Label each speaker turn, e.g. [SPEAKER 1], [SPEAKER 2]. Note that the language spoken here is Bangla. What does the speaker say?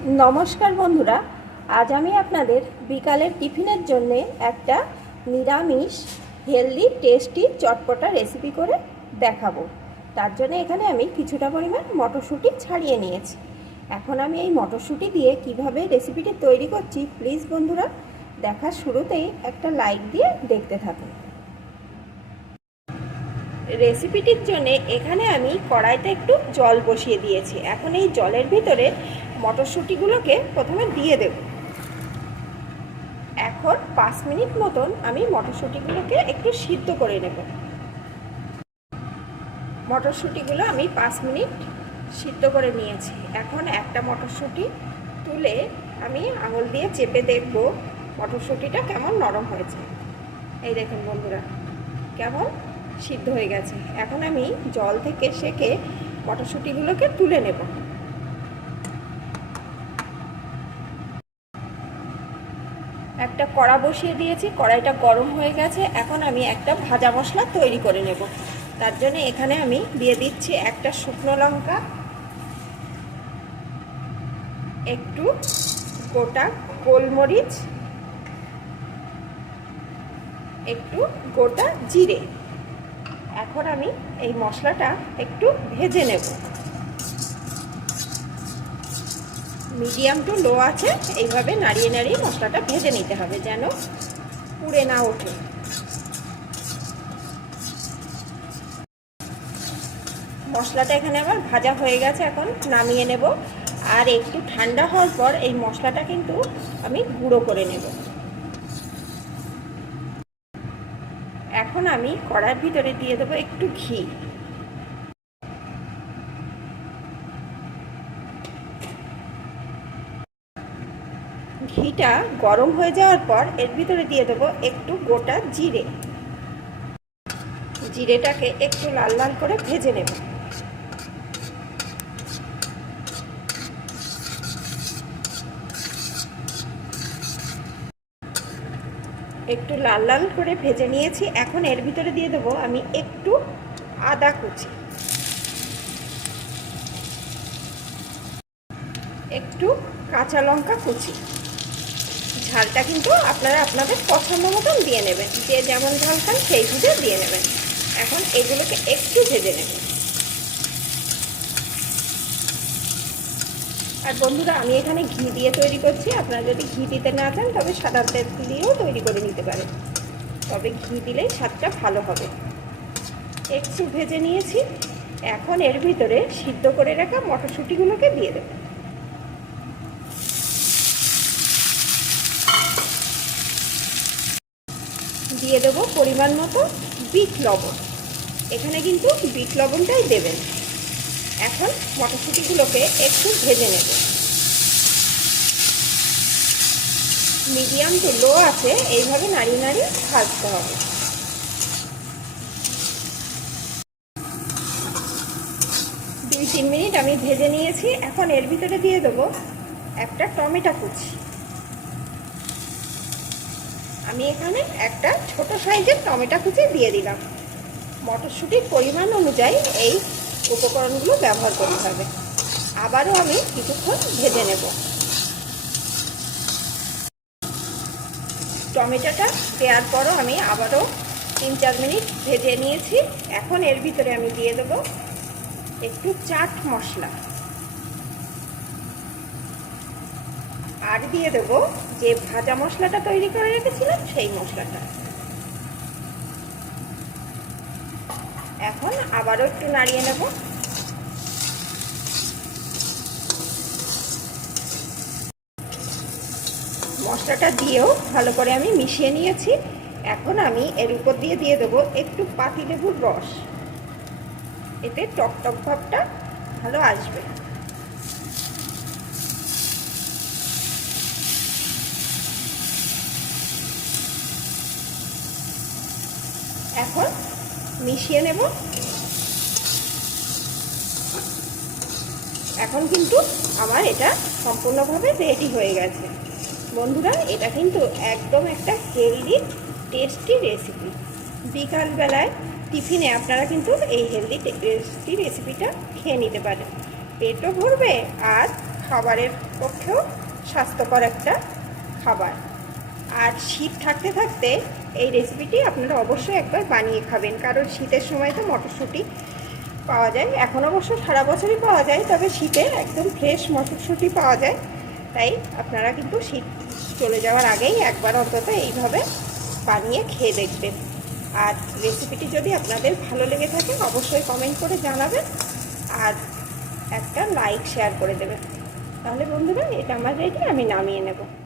[SPEAKER 1] নমস্কার বন্ধুরা, আজ আমি আপনাদের বিকালের টিফিনের জন্য একটা নিরামিষ হেলদি টেস্টি চটপটা রেসিপি করে দেখাবো। তার জন্য এখানে আমি কিছুটা পরিমাণ মটরশুঁটি ছাড়িয়ে নিয়েছি। এখন আমি এই মটরশুঁটি দিয়ে কীভাবে রেসিপিটি তৈরি করছি প্লিজ বন্ধুরা, দেখার শুরুতেই একটা লাইক দিয়ে দেখতে থাকুন। রেসিপিটির জন্য এখানে আমি কড়াইতে একটু জল বসিয়ে দিয়েছি। এখন এই জলের ভিতরে মটরশুঁটিগুলোকে প্রথমে দিয়ে দেব। এখন পাঁচ মিনিট মতন আমি মটরশুঁটিগুলোকে একটু সিদ্ধ করে নেব। মটরশুঁটিগুলো আমি পাঁচ মিনিট সিদ্ধ করে নিয়েছি। এখন একটা মটরশুঁটি তুলে আমি আঙুল দিয়ে চেপে দেখব মটরশুঁটিটা কেমন নরম হয়েছে। এই দেখুন বন্ধুরা, কেমন সিদ্ধ হয়ে গেছে। এখন আমি জল থেকে সেকে মটরশুঁটিগুলোকে তুলে নেব। একটা কড়া বসিয়ে দিয়েছি, কড়াইটা গরম হয়ে গেছে, এখন আমি একটা ভাজা মশলা তৈরি করে নেব। তার জন্য এখানে আমি দিয়ে দিচ্ছি একটা শুকনো লঙ্কা, একটু গোটা গোলমরিচ, একটু গোটা জিরে। এখন আমি এই মশলাটা একটু ভেজে নেব। মিডিয়াম টু লো আছে, এইভাবে নাড়িয়ে নাড়িয়ে মশলাটা ভেজে নিতে হবে যেন পুড়ে না ওঠে। মশলাটা এখানে আবার ভাজা হয়ে গেছে, এখন নামিয়ে নেব। আর একটু ঠান্ডা হওয়ার পর এই মশলাটা কিন্তু আমি গুঁড়ো করে নেব। এখন আমি কড়ার ভিতরে দিয়ে দেবো একটু ঘি। ঘিটা গরম হয়ে যাওয়ার পর এর ভিতরে দিয়ে দেবো একটু গোটা জিরে। জিরেটাকে একটু লাল লাল করে ভেজে নেব। একটু লাল লাল করে ভেজে নিয়েছি। এখন এর ভিতরে দিয়ে দেবো আমি একটু আদা কুচি। একটু কাঁচা লঙ্কা কুচি। ঝালটা কিন্তু আপনারা আপনাদের পছন্দ মতন দিয়ে নেবেন। যে যেমন ঝাল খান সেই বুঝে দিয়ে নেবেন। এখন এগুলোকে একটু ভেজে নেবেন আর বন্ধুরা, আমি এখানে ঘি দিয়ে তৈরি করছি। আপনারা যদি ঘি দিতে না চান, তবে সাদা তেল দিয়েও তৈরি করে নিতে পারেন। তবে ঘি দিলেই স্বাদটা ভালো হবে। একটু ভেজে নিয়েছি। এখন এর ভিতরে সিদ্ধ করে রাখা মটরশুঁটিগুলোকে দিয়ে দেবো। দিয়ে দেবো পরিমাণ মতো বিট লবণ। এখানে কিন্তু বিট লবণটাই দেবেন। এখন মটরশুঁটিগুলোকে একটু ভেজে নেব। মিডিয়াম টু লো আছে, এইভাবে নাড়িয়ে নাড়িয়ে ভাজতে হবে। দুই তিন মিনিট আমি ভেজে নিয়েছি। এখন এর ভিতরে দিয়ে দেবো একটা টমেটো কুচি। আমি এখানে একটা ছোট সাইজের টমেটো কুচি দিয়ে দিলাম। মটরশুঁটির পরিমাণ অনুযায়ী এই উপকরণগুলো ব্যবহার করতে হবে। আবারও আমি কিছুক্ষণ ভেজে নেব। টমেটোটা দেওয়ার পরও আমি আবারও তিন চার মিনিট ভেজে নিয়েছি। এখন এর ভিতরে আমি দিয়ে দেবো একটু চাট মশলা। আর দিয়ে দেবো যে ভাজা মশলাটা তৈরি করে রেখেছিলাম, সেই মশলাটা। এখন আবারও একটু নাড়িয়ে নেব। মশলাটা দিয়েও ভালো করে আমি মিশিয়ে নিয়েছি। এখন আমি এর উপর দিয়ে দিয়ে দেবো একটু পাতিলেবুর রস। এতে টক টক ভাবটা ভালো আসবে। এখন মিশিয়ে নেব। এখন কিন্তু আমার এটা সম্পূর্ণভাবে রেডি হয়ে গেছে। বন্ধুরা, এটা কিন্তু একদম একটা হেলদি টেস্টি রেসিপি বিকালবেলায় টিফিনে আপনারা কিন্তু এই হেলদি টেস্টি রেসিপিটা খেয়ে নিতে পারেন। পেটও ভরবে আর খাবারের পক্ষেও স্বাস্থ্যকর একটা খাবার। আর শীত থাকতে থাকতে এই রেসিপিটি আপনারা অবশ্যই একবার বানিয়ে খাবেন। কারণ শীতের সময় তো মটরশুঁটি পাওয়া যায়। এখন অবশ্য সারা বছরই পাওয়া যায়, তবে শীতে একদম ফ্রেশ মটরশুঁটি পাওয়া যায়। তাই আপনারা কিন্তু শীত চলে যাওয়ার আগেই একবার অন্তত এইভাবে বানিয়ে খেয়ে দেখবেন। আর রেসিপিটি যদি আপনাদের ভালো লেগে থাকে, অবশ্যই কমেন্ট করে জানাবেন। আর একটা লাইক শেয়ার করে দেবেন। তাহলে বন্ধুরা, এটা আমার রেডি আমি নামিয়ে নেব।